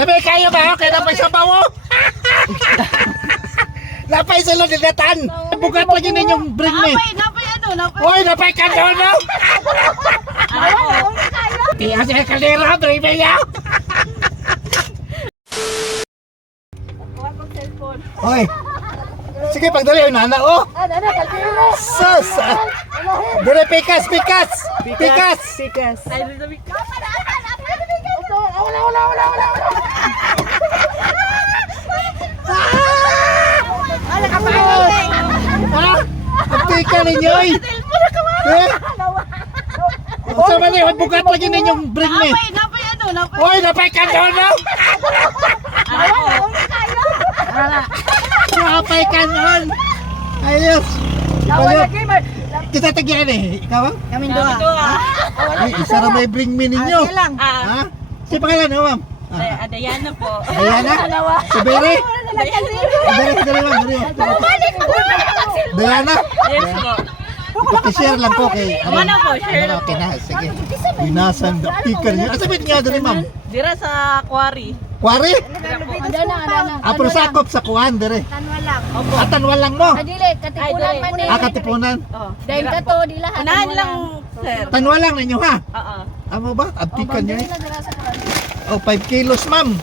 Sabi kayo ba? Kaya napay sa bawo? Napay sa lodidatan. Bukat lagi ninyong bring me. Napay ano? Hoy, napay kandor na. Tiyan siya kalera, bring me yaw. Hoy. Sige, pagdali yung nana, oh. Sus. Dire, pikas. Ha? Pagtika ninyo, eh. Sa mali, bukat lagi ninyong bring me. Napay ano? Hoy, napay kandor na. Napay kandor. Ayos. Kita tagyan eh. Ikaw ba? Kaming doha. Ay, isa na may bring me ninyo. Sige lang. Ha? Si pangalan mo, ma'am? Adayana po. Diana? Si Bere? Dali, ma'am. Diana? Yes po. Paki-share lang po kay... Ano po, share lang Okay na, sige. Binasan the picker niyo. Asabit niya dali, ma'am. Dira sa quarry. Kwari? Dira po. Adana. Apro sakop sa kuwan, dire. Tanwa lang. Opo. Atanwal lang mo. Adili, katipunan man eh. Katipunan. Oh. Dahil ka to, di lahat. Unahan lang, sir. Tanwal lang ninyo, ha? Oo. Amo ba? Abtikan niyo eh. Oh, 5 kilos, ma'am.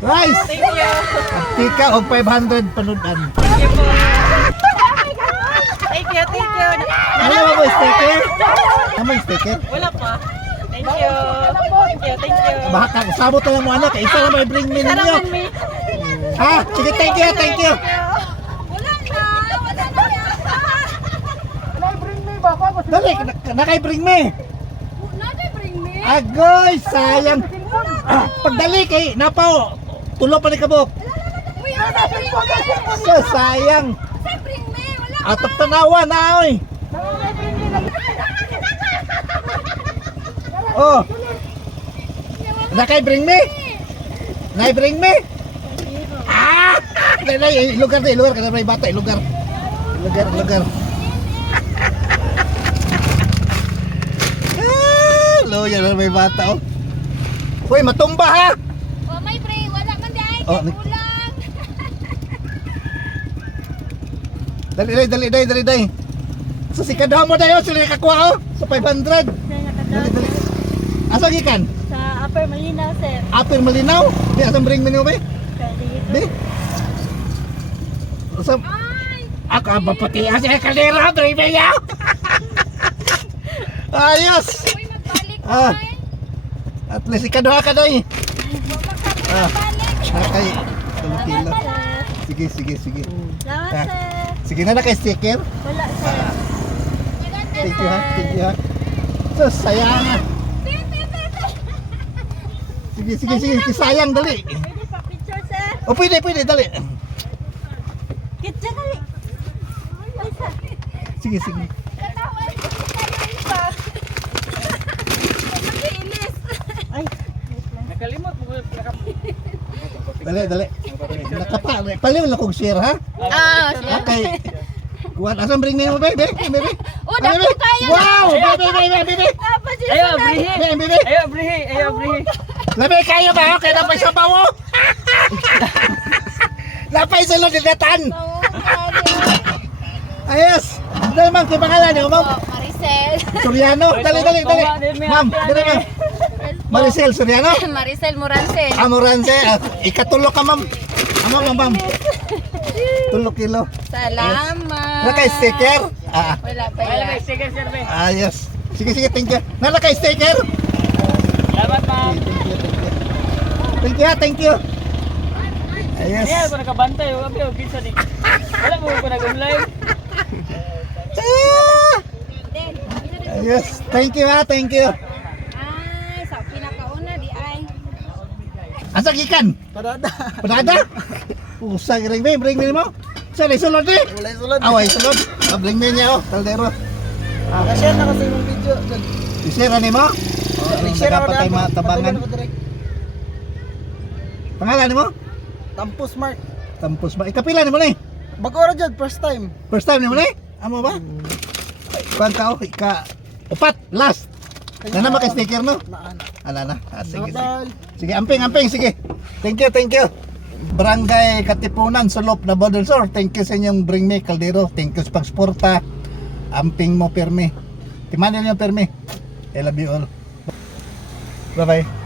Rice. Thank you. Abtika o 500 panudan. Thank you po. Thank you. Ano mo sticker? Ano yung sticker? Wala pa. Thank you. Thank you. Baka sabot na lang mo anak. Isa na may bring me ninyo. Saraman me. Ha? Sige, thank you. Dali, nakay bring me. Agoy, sayang. Pagdali kay napaw. Tulo pa ni kabok. Sayang. Atap tanawa na oy. Oh. Nakay bring me? Nakay bring me? Ah! Dali, lugar kada may bata, lugar. Loya na may bata oh. Hoy, matumba ha. Oh, may pre, wala man di ay. Oh, Kulang. Dali. Sa sikadaw mo dayo sila kakuha oh. Sa 500. Dali. Asa gikan? Sa Upper Malinaw, sir. Upper Malinaw? Di asam bring menu ba? Di. Asam. Ako ba pati asa kalera bring me yaw. Ayos. Uy, magbalik Ah. At least ikaduha ka daw eh. Nakay. Kilo. Sige. Salamat, Ah. sir. Sige na naka-sticker. Wala, sir. Thank you ha. So, sayang ha. Sige. Sayang, dali. Pwede pa picture, sir? O, pwede, dali. Kitsa kali. Sige. Ay. Nakalimot mo. Dali. Nakapa. Paliw lang kong share ha. Okay. Kuwan, asam bring me mo, baby? Oh, dako kayo. Wow! Baby! Ayaw, brihi. Labi kayo ba? Kaya napay sa bawo? Napay sa lodidatan. Ayos! Dali ma'am, kaya pangalan niyo, ma'am? Maricel. Soriano? Dali. Ma'am, dali ma'am. Maricel Soriano? Maricel Morancel. Amoranse. Ikatulo ka, ma'am. Ma'am. 3 kilo. Salamat. Naka-sticker? Wala pa yan. Sige, sir. Ayos. Sige, thank you. Naka-sticker? Salamat, ma'am. Thank you. Ayos. Kaya ako nakabantay. Wala mo ko nag-online. Ayos. Thank you. Ay, sa pinakauna di ay. Asa gikan? Padada? Usag ring me mo. Sa sulod ni? Wala sulod. Away sulod. Bring me niya oh, kaldero. Naka-share na kasi yung video. I-share ni mo? Share ako Nagapatay na. matabangan. Pangalan mo? Tampus Mark. Tampos ba? Ikapila ni mo ni? Bago ra jud first time. First time ni mo ni? Amo ba? Kuan ka oh, upat, last. Nana maka sticker no? Naan. Ala na. Sige. Dahil Sige, amping, sige. Thank you. Barangay Katipunan, Sulop na Bodelsor. Thank you sa inyong Bring Me Caldero. Thank you sa pagsuporta. Amping mo, Permi. Timanin niyo, Permi. I love you all. Bye-bye.